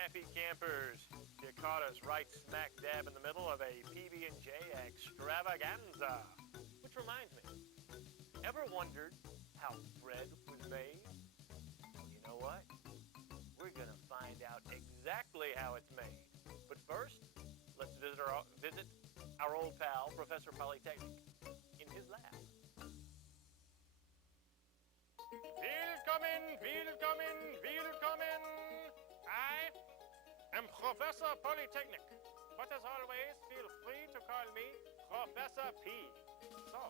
happy campers. You caught us right smack dab in the middle of a PB&J extravaganza. Which reminds me, ever wondered how bread was made? Well, you know what? We're gonna find out exactly how it's made. But first, let's visit our old pal, Professor Polytechnic, in his lab. Willkommen, willkommen, willkommen. I am Professor Polytechnic, but as always, feel free to call me Professor P. So,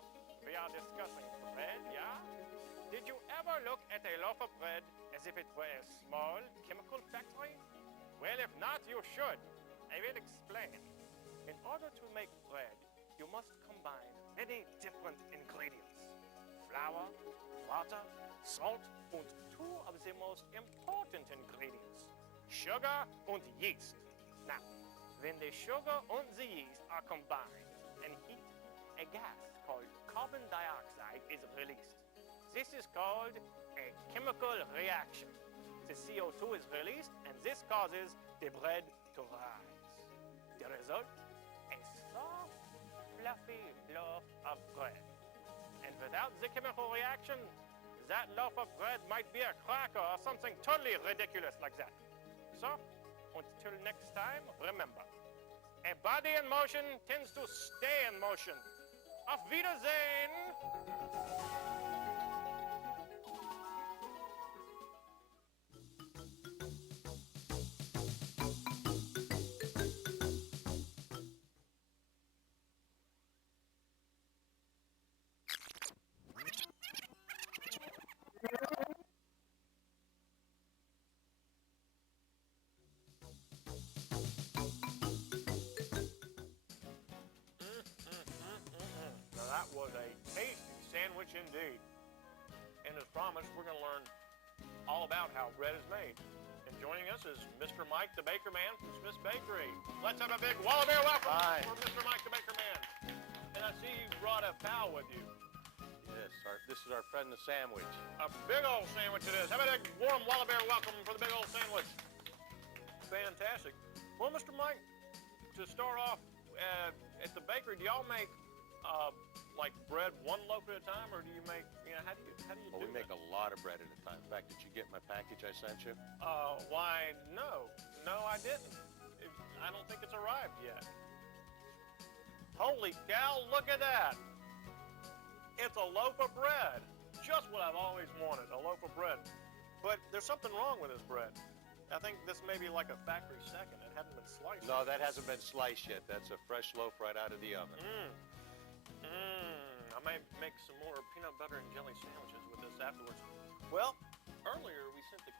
we are discussing bread, yeah? Did you ever look at a loaf of bread as if it were a small chemical factory? Well, if not, you should. I will explain. In order to make bread, you must combine many different ingredients. Flour, water, salt, and two of the most important ingredients, sugar and yeast. Now, when the sugar and the yeast are combined and heat, a gas called carbon dioxide is released. This is called a chemical reaction. The CO2 is released, and this causes the bread to rise. The result? A soft, fluffy loaf of bread. And without the chemical reaction, that loaf of bread might be a cracker or something totally ridiculous like that. So, until next time, remember, a body in motion tends to stay in motion. Auf Wiedersehen! Now that was a tasty sandwich indeed. And as promised, we're going to learn all about how bread is made. And joining us is Mr. Mike, the Baker Man from Smith's Bakery. Let's have a big WALABEAR welcome for Mr. Mike, the Baker Man. And I see you brought a pal with you. Yes, this is our friend the sandwich. A big old sandwich it is. How about a warm WALABEAR welcome for the big old sandwich? Fantastic. Well, Mr. Mike, to start off, at the bakery, do y'all make like bread one loaf at a time, or do you make, how do you do We make a lot of bread at a time. In fact, did you get my package I sent you? Why, no. No, I didn't. I don't think it's arrived yet. Holy cow, look at that. It's a loaf of bread. Just what I've always wanted, a loaf of bread. But there's something wrong with this bread. I think this may be like a factory second. It hasn't been sliced. No, that hasn't been sliced yet. That's a fresh loaf right out of the oven. I may make some more peanut butter and jelly sandwiches with this afterwards. Well, earlier we sent the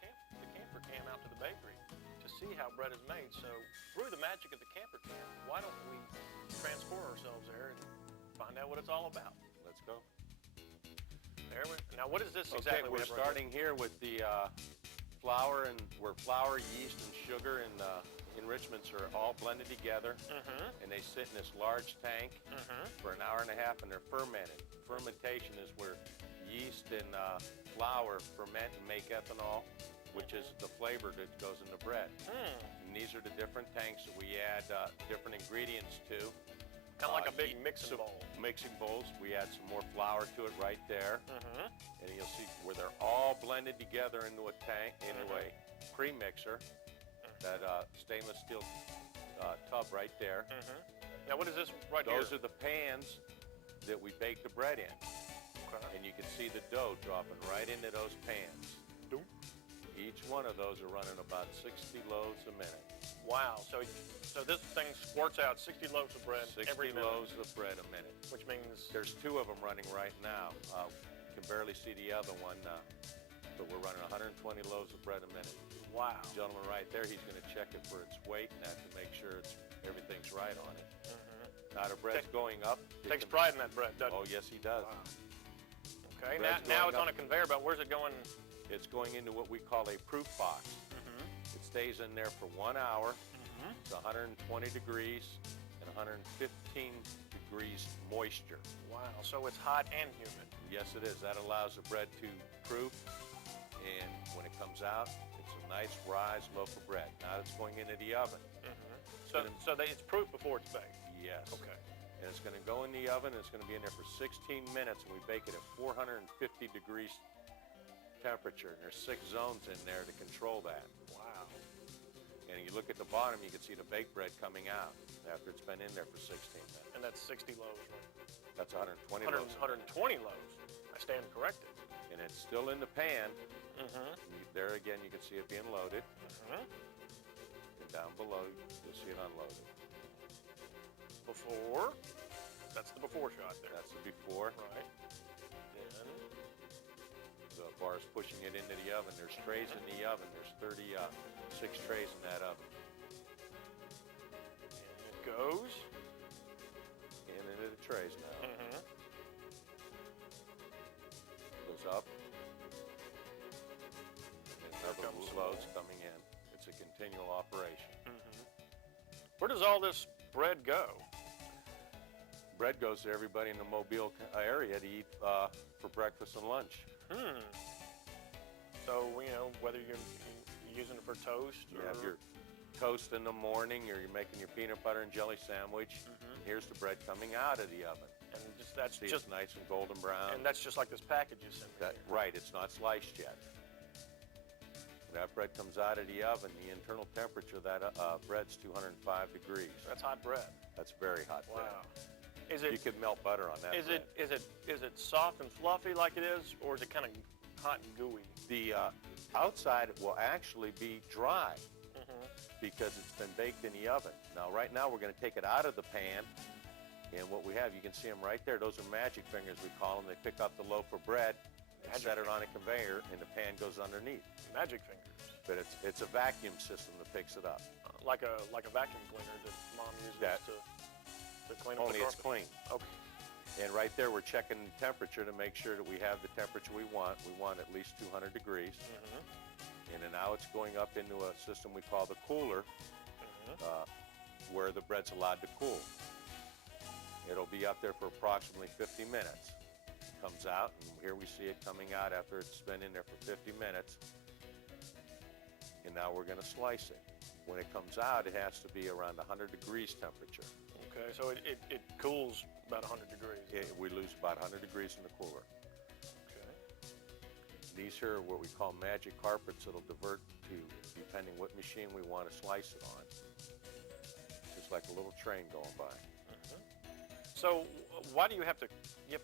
camper cam out to the bakery to see how bread is made. So through the magic of the camper cam, why don't we transport ourselves there and find out what it's all about? Let's go. There we. Now, what is this exactly? Okay, we're starting here with the flour, and where flour, yeast, and sugar and enrichments are all blended together, and they sit in this large tank for an hour and a half, and they're fermented. Fermentation is where yeast and flour ferment and make ethanol, which is the flavor that goes in the bread. And these are the different tanks that we add different ingredients to. Kind of like a big mixing bowl. Mixing bowls. We add some more flour to it right there. And you'll see where they're all blended together into a tank, into a pre-mixer. That stainless steel tub right there. Now what is this right here? Those are the pans that we bake the bread in. And you can see the dough dropping right into those pans. Each one of those are running about 60 loaves a minute. Wow, so this thing squirts out 60 loaves of bread every minute. 60 loaves of bread a minute. Which means? There's two of them running right now. You can barely see the other one, but we're running 120 loaves of bread a minute. Wow. The gentleman right there, he's going to check it for its weight and that to make sure everything's right on it. Now the bread's going up. Takes pride in that bread, doesn't it? Oh, yes, he does. Wow. Okay, now it's on a conveyor belt. Where's it going? It's going into what we call a proof box. It stays in there for 1 hour. It's 120 degrees and 115 degrees moisture. Wow, so it's hot and humid. Yes, it is. That allows the bread to proof, and when it comes out, it's a nice rise loaf of bread. Now it's going into the oven. So it's proof before it's baked? Yes. Okay. And it's going to go in the oven, and it's going to be in there for 16 minutes, and we bake it at 450 degrees temperature. And there's 6 zones in there to control that. Wow. And you look at the bottom, you can see the baked bread coming out after it's been in there for 16 minutes. And that's 60 loaves, right? That's 120 loaves. 120 loaves. I stand corrected. And it's still in the pan. There again, you can see it being loaded. And down below, you'll see it unloaded. Before, that's the before shot there. That's the before. Right. Then the bar is pushing it into the oven. There's trays in the oven. There's 36 trays in that oven. And it goes. And into the trays now. Goes up. And another load's coming in. It's a continual operation. Where does all this bread go? Bread goes to everybody in the Mobile area to eat for breakfast and lunch. So, whether you're using it for toast You or... have your toast in the morning, or you're making your peanut butter and jelly sandwich. Here's the bread coming out of the oven. And that's It's nice and golden brown. And that's just like this package you sent me. Right, it's not sliced yet. When that bread comes out of the oven, the internal temperature of that bread's 205 degrees. That's hot bread. That's very hot bread. Wow. Is it? You could melt butter on that bread. Is it soft and fluffy like it is, or is it kind of hot and gooey? The outside will actually be dry because it's been baked in the oven. Now, right now, we're going to take it out of the pan, and what we have, you can see them right there. Those are magic fingers, we call them. They pick up the loaf of bread and set it on a conveyor, and the pan goes underneath. Magic fingers. But it's a vacuum system that picks it up. Like a vacuum cleaner that Mom uses to clean up the carpet. Only it's clean. Okay. And right there, we're checking the temperature to make sure that we have the temperature we want. We want at least 200 degrees. And then now it's going up into a system we call the cooler, where the bread's allowed to cool. It'll be up there for approximately 50 minutes. It comes out, and here we see it coming out after it's been in there for 50 minutes. And now we're going to slice it. When it comes out, it has to be around 100 degrees temperature. Okay, so it cools about 100 degrees. We lose about 100 degrees in the cooler. Okay. These here are what we call magic carpets. It'll divert to, depending what machine we want to slice it on. Just like a little train going by. So why do you have to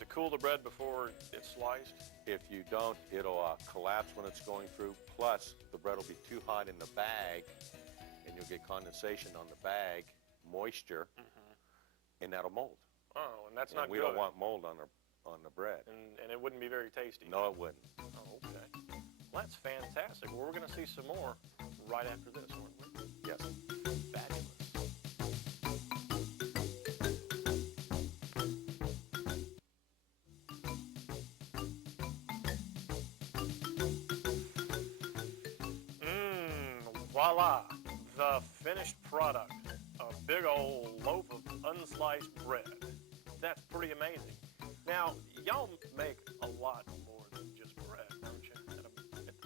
cool the bread before it's sliced? If you don't, it'll collapse when it's going through. Plus, the bread will be too hot in the bag, and you'll get condensation on the bag, moisture, and that'll mold. Oh, and that's not we good. don't want mold on the bread. And it wouldn't be very tasty. No, it wouldn't. Oh, okay. Well, that's fantastic. Well, we're going to see some more right after this, aren't we? Yes. Fabulous. Voila, the finished product, a big old loaf of unsliced bread. That's pretty amazing. Now, y'all make a lot more than just bread, don't you,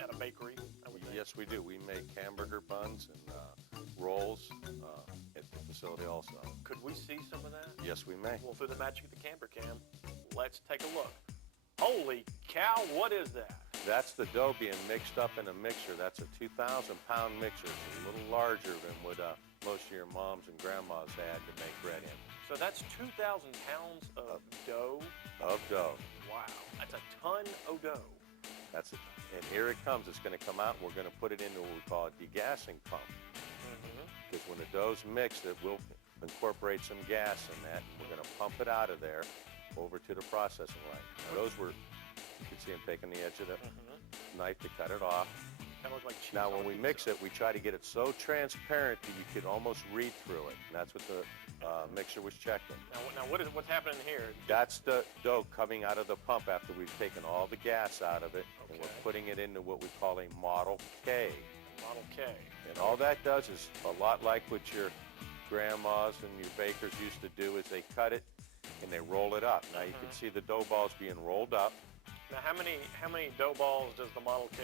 at a bakery, I would think? Yes, we do. We make hamburger buns and rolls at the facility also. Could we see some of that? Yes, we may. Well, through the magic of the camper cam, let's take a look. Holy cow, what is that? That's the dough being mixed up in a mixer. That's a 2,000-pound mixer. It's a little larger than what most of your moms and grandmas had to make bread in. So that's 2,000 pounds of dough? Of dough. Wow, that's a ton of dough. That's it. And here it comes. It's going to come out, and we're going to put it into what we call a degassing pump. Because when the dough's mixed, it will incorporate some gas in that. We're going to pump it out of there over to the processing line. Now, those were, you can see them taking the edge of the knife to cut it off. Kind of look like cheese. Now, when we mix it, we try to get it so transparent that you could almost read through it. And that's what the mixer was checking. Now what's happening here? That's the dough coming out of the pump after we've taken all the gas out of it. And we're putting it into what we call a Model K. Model K. And all that does is a lot like what your grandmas and your bakers used to do is they cut it and they roll it up. Now you can see the dough balls being rolled up. Now how many dough balls does the Model K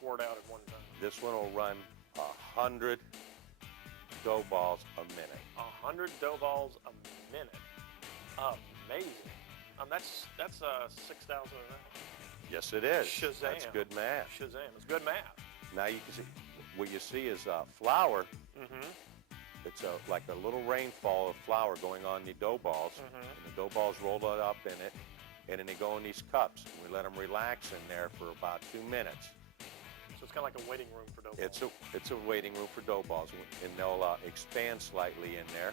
squirt out at one time? This one will run 100 dough balls a minute. 100 dough balls a minute. Amazing. That's 6,000 an hour. Yes, it is. Shazam. That's good math. Shazam. It's good math. Now you can see, what you see is flour. Mm-hmm. It's like a little rainfall of flour going on the dough balls. Mm-hmm. And the dough balls roll it up in it, and then they go in these cups. We let them relax in there for about 2 minutes. So it's kind of like a waiting room for dough balls. It's a waiting room for dough balls, and they'll expand slightly in there,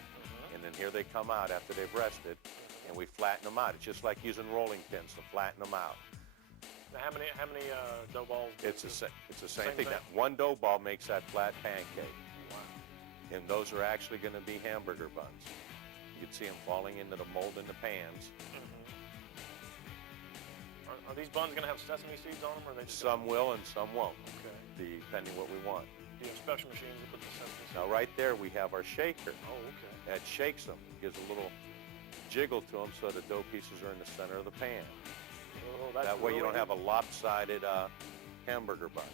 and then here they come out after they've rested, and we flatten them out. It's just like using rolling pins to flatten them out. Now, how many dough balls? It's the same thing. That one dough ball makes that flat pancake. Wow. And those are actually going to be hamburger buns. You can see them falling into the mold in the pans. Are these buns going to have sesame seeds on them, or are they just Some will and some won't, okay. depending what we want. Do you have special machines that put the sesame seeds? Now right there we have our shaker. Oh, okay. That shakes them, gives a little jiggle to them so the dough pieces are in the center of the pan. Oh, that's That way you really don't have a lopsided hamburger bun.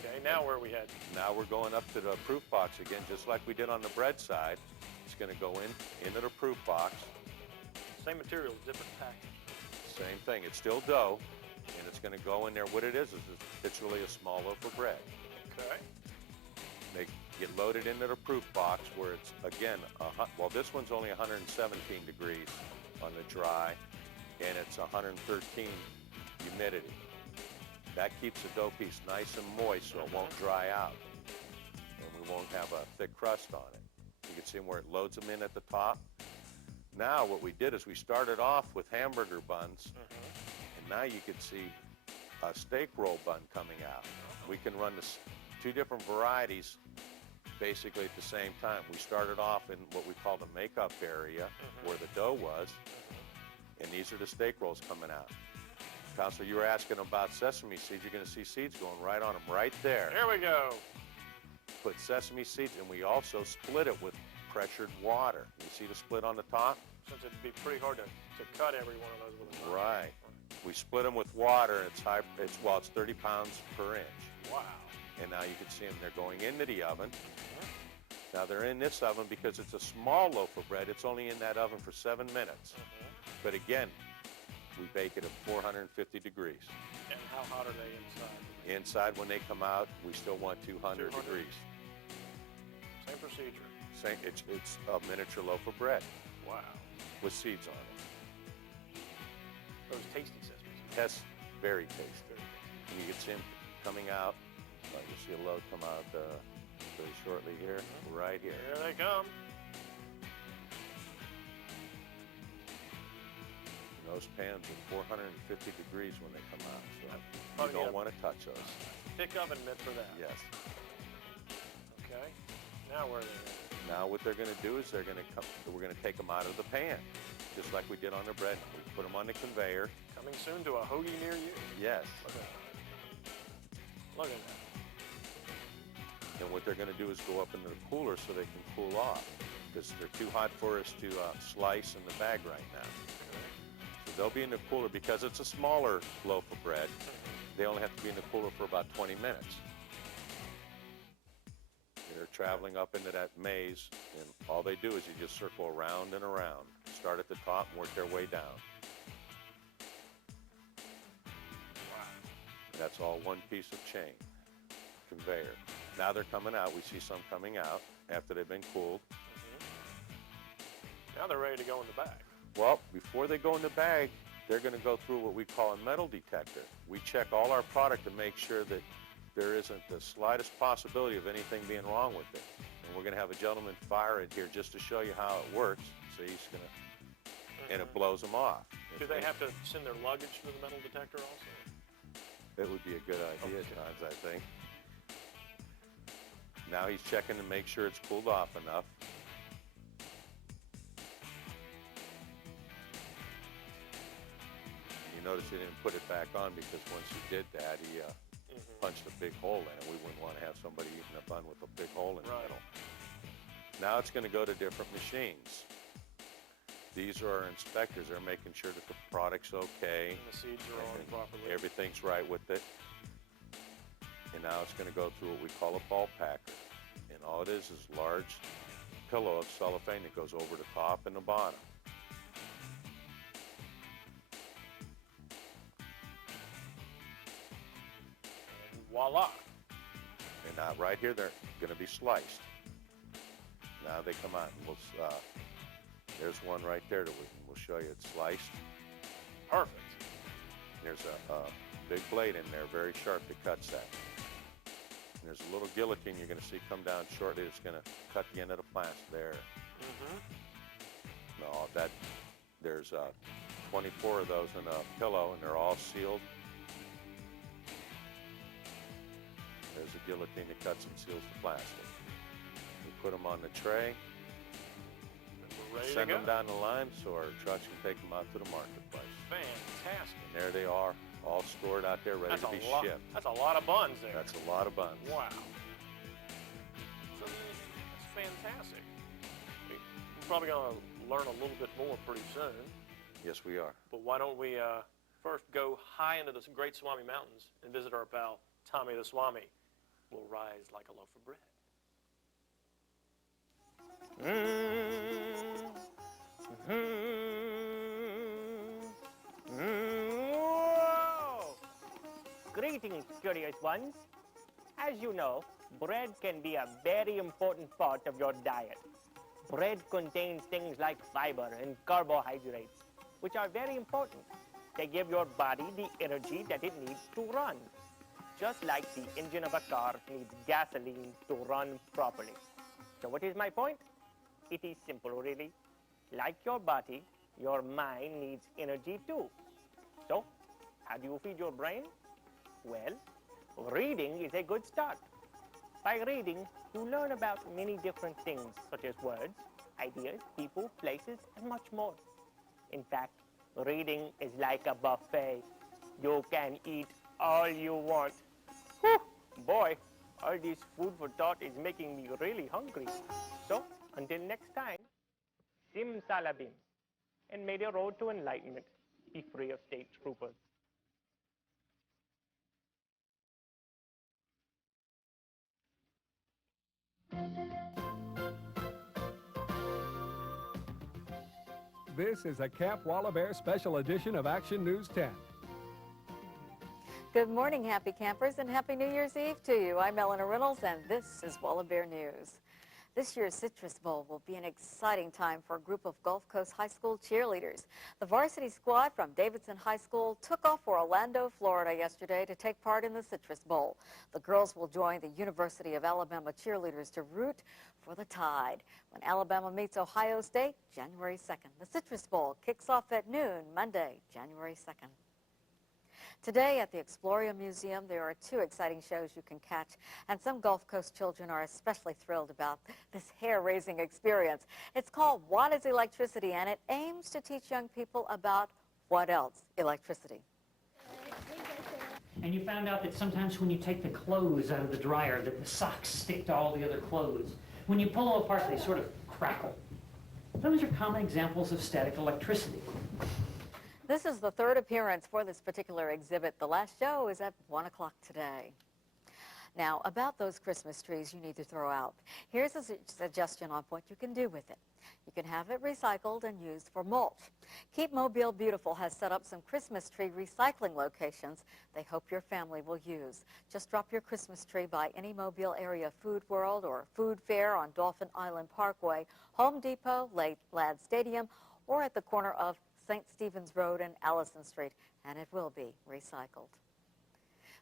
Okay, now where are we heading? Now we're going up to the proof box again, just like we did on the bread side. It's going to go into the proof box. Same material, different package. Same thing. It's still dough, and it's going to go in there. What it is it's really a small loaf of bread. Okay. They get loaded into the proof box where it's, again, well, this one's only 117 degrees on the dry, and it's 113 humidity. That keeps the dough piece nice and moist so it won't dry out, and we won't have a thick crust on it. You can see where it loads them in at the top. Now what we did is we started off with hamburger buns, and now you can see a steak roll bun coming out. We can run this 2 different varieties basically at the same time. We started off in what we call the makeup area where the dough was, and these are the steak rolls coming out. Counselor, you were asking about sesame seeds. You're going to see seeds going right on them right there. Here we go. Put sesame seeds, and we also split it with pressured water. You see the split on the top? Since it'd be pretty hard to cut every one of those with a knife. Right. We split them with water. It's 30 pounds per inch. Wow. And now you can see them. They're going into the oven. Now they're in this oven because it's a small loaf of bread. It's only in that oven for 7 minutes. But again, we bake it at 450 degrees. And how hot are they inside? Inside, when they come out, we still want 200 degrees. Same procedure. It's a miniature loaf of bread. Wow. With seeds on it. Those tasty sesame seeds. Yes, very tasty. And you can see them coming out. You'll see a load come out very shortly here, right here. Here they come. And those pans are 450 degrees when they come out, so you Probably don't want to touch those. Thick oven mitt for that. Yes. Okay. Now where are they at? Now what they're going to do is we're going to take them out of the pan, just like we did on the bread. We put them on the conveyor. Coming soon to a hoagie near you. Yes. Look at that. Look at that. And what they're going to do is go up into the cooler so they can cool off, because they're too hot for us to slice in the bag right now. So they'll be in the cooler because it's a smaller loaf of bread. They only have to be in the cooler for about 20 minutes. They're traveling up into that maze, and all they do is you just circle around and around. Start at the top and work their way down. Wow. And that's all one piece of chain, conveyor. Now they're coming out. We see some coming out after they've been cooled. Now they're ready to go in the bag. Well, before they go in the bag, they're going to go through what we call a metal detector. We check all our product to make sure that there isn't the slightest possibility of anything being wrong with it. And we're going to have a gentleman fire it here just to show you how it works. So he's going to, and it blows them off. Do they have to send their luggage to the metal detector also? It would be a good idea at times, I think. Now he's checking to make sure it's cooled off enough. You notice he didn't put it back on because once he did that, he punched a big hole in it. We wouldn't want to have somebody eating a bun with a big hole in the middle. Now it's going to go to different machines. These are our inspectors. They're making sure that the product's okay. And the seeds are on properly. Everything's right with it. And now it's going to go through what we call a bulk packer. And all it is large pillow of cellophane that goes over the top and the bottom. And voila. And now right here, they're going to be sliced. Now they come out and there's one right there that we'll show you. It's sliced. Perfect. There's a big blade in there, very sharp, that cuts that. And there's a little guillotine you're going to see come down shortly that's going to cut the end of the plastic there. No, there's 24 of those in a pillow, and they're all sealed. There's a guillotine that cuts and seals the plastic. We put them on the tray, send them down the line so our trucks can take them out to the marketplace. Fantastic. And there they are, all stored out there, ready to be shipped. That's a lot of buns there. That's a lot of buns. Wow. So that's fantastic. We're probably going to learn a little bit more pretty soon. Yes, we are. But why don't we first go high into the Great Swami Mountains and visit our pal, Tommy the Swami. Will rise like a loaf of bread. Whoa! Greetings, curious ones. As you know, bread can be a very important part of your diet. Bread contains things like fiber and carbohydrates, which are very important. They give your body the energy that it needs to run. Just like the engine of a car needs gasoline to run properly. So what is my point? It is simple, really. Like your body, your mind needs energy too. So, how do you feed your brain? Well, reading is a good start. By reading, you learn about many different things, such as words, ideas, people, places, and much more. In fact, reading is like a buffet. You can eat all you want. Whew, boy, all this food for thought is making me really hungry. So, until next time, simsalabim, and may the road to enlightenment be free of state troopers. This is a Camp WALABEAR special edition of Action News 10. Good morning, happy campers, and Happy New Year's Eve to you. I'm Eleanor Reynolds, and this is WALABEAR News. This year's Citrus Bowl will be an exciting time for a group of Gulf Coast High School cheerleaders. The varsity squad from Davidson High School took off for Orlando, Florida yesterday to take part in the Citrus Bowl. The girls will join the University of Alabama cheerleaders to root for the Tide when Alabama meets Ohio State January 2nd. The Citrus Bowl kicks off at noon Monday, January 2nd. Today at the Exploria Museum, there are 2 exciting shows you can catch, and some Gulf Coast children are especially thrilled about this hair-raising experience. It's called What is Electricity, and it aims to teach young people about what else? Electricity. And you found out that sometimes when you take the clothes out of the dryer, that the socks stick to all the other clothes. When you pull them apart, they sort of crackle. Those are common examples of static electricity. This is the 3rd appearance for this particular exhibit. The last show is at 1 o'clock today. Now, about those Christmas trees you need to throw out. Here's a suggestion on what you can do with it. You can have it recycled and used for mulch. Keep Mobile Beautiful has set up some Christmas tree recycling locations they hope your family will use. Just drop your Christmas tree by any Mobile area Food World or Food Fair on Dolphin Island Parkway, Home Depot, Ladd Stadium, or at the corner of St. Stephen's Road and Allison Street, and it will be recycled.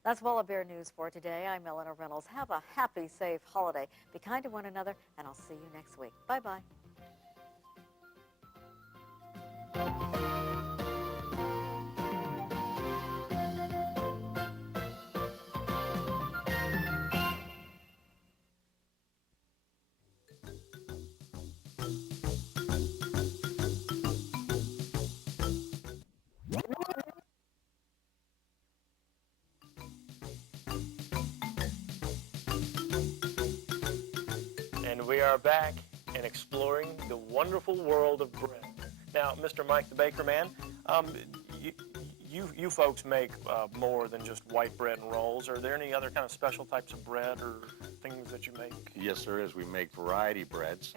That's WALABEAR News for today. I'm Eleanor Reynolds. Have a happy, safe holiday. Be kind to one another, and I'll see you next week. Bye-bye. And we are back and exploring the wonderful world of bread. Now, Mr. Mike, the baker man, you folks make more than just white bread and rolls. Are there any other kind of special types of bread or things that you make? Yes, there is. We make variety breads,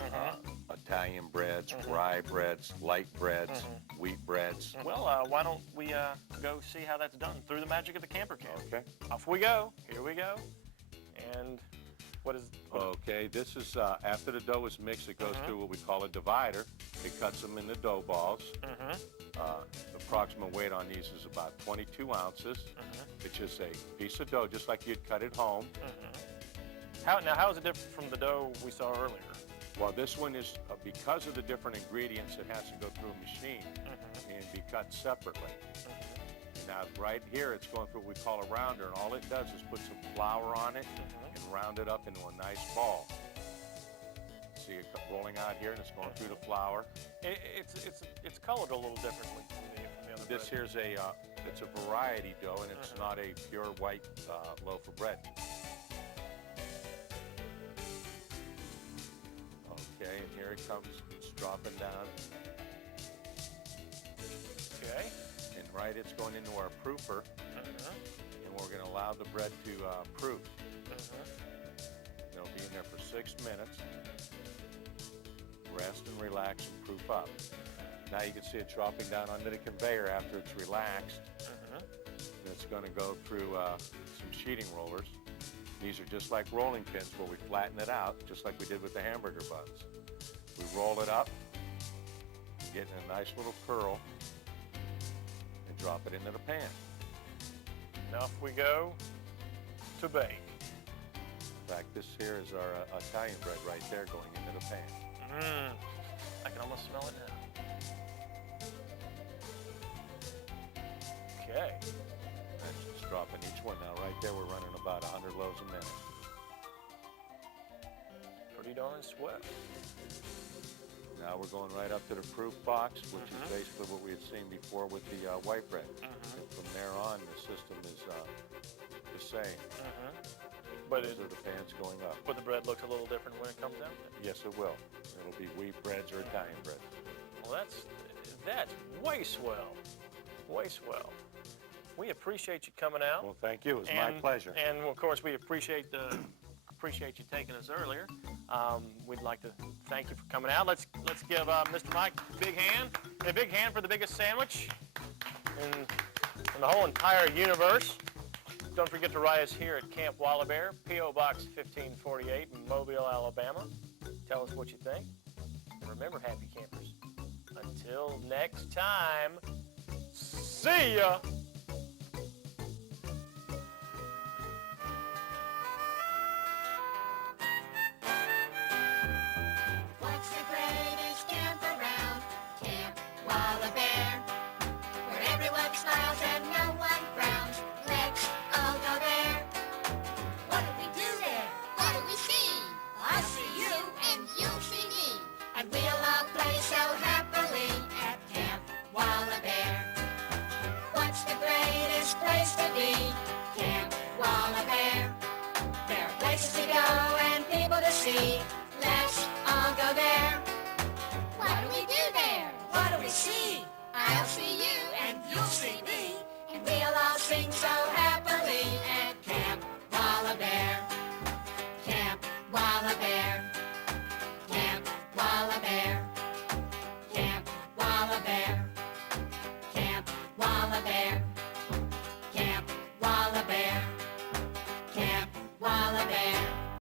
Italian breads, rye breads, light breads, wheat breads. Well, why don't we go see how that's done through the magic of the camper can? Okay. Off we go. Here we go. And what is... Okay, this is after the dough is mixed, it goes through what we call a divider. It cuts them into dough balls. The approximate weight on these is about 22 ounces. It's just a piece of dough, just like you'd cut at home. How is it different from the dough we saw earlier? Well, this one is, because of the different ingredients, it has to go through a machine and be cut separately. Now, right here, it's going through what we call a rounder, and all it does is put some flour on it and round it up into a nice ball. See it rolling out here, and it's going through the flour. It's colored a little differently from the other This bread. here's it's a variety dough, and it's not a pure white loaf of bread. Okay, and here it comes. It's dropping down. Okay. And right, it's going into our proofer, and we're going to allow the bread to proof. It'll be in there for 6 minutes. Rest and relax and proof up. Now you can see it dropping down onto the conveyor after it's relaxed. And it's going to go through some sheeting rollers. These are just like rolling pins where we flatten it out, just like we did with the hamburger buns. We roll it up, get in a nice little curl, and drop it into the pan. Now off we go to bake. In fact, this here is our Italian bread right there going into the pan. I can almost smell it now. Okay. That's just dropping each one. Now right there, we're running about 100 loaves a minute. Pretty darn swift. Now we're going right up to the proof box, which is basically what we had seen before with the white bread. And from there on, the system is the same. But Those are the pans going up. But the bread looks a little different when it comes out. Yes, it will. It'll be wheat breads or Italian bread. Well, that's way swell. Way swell. We appreciate you coming out. Well, thank you. It was my pleasure. And of course, we appreciate you taking us earlier. We'd like to thank you for coming out. Let's give Mr. Mike a big hand. And a big hand for the biggest sandwich in the whole entire universe. Don't forget to write us here at Camp WALABEAR, P.O. Box 1548 in Mobile, Alabama. Tell us what you think. And remember, happy campers, until next time, see ya!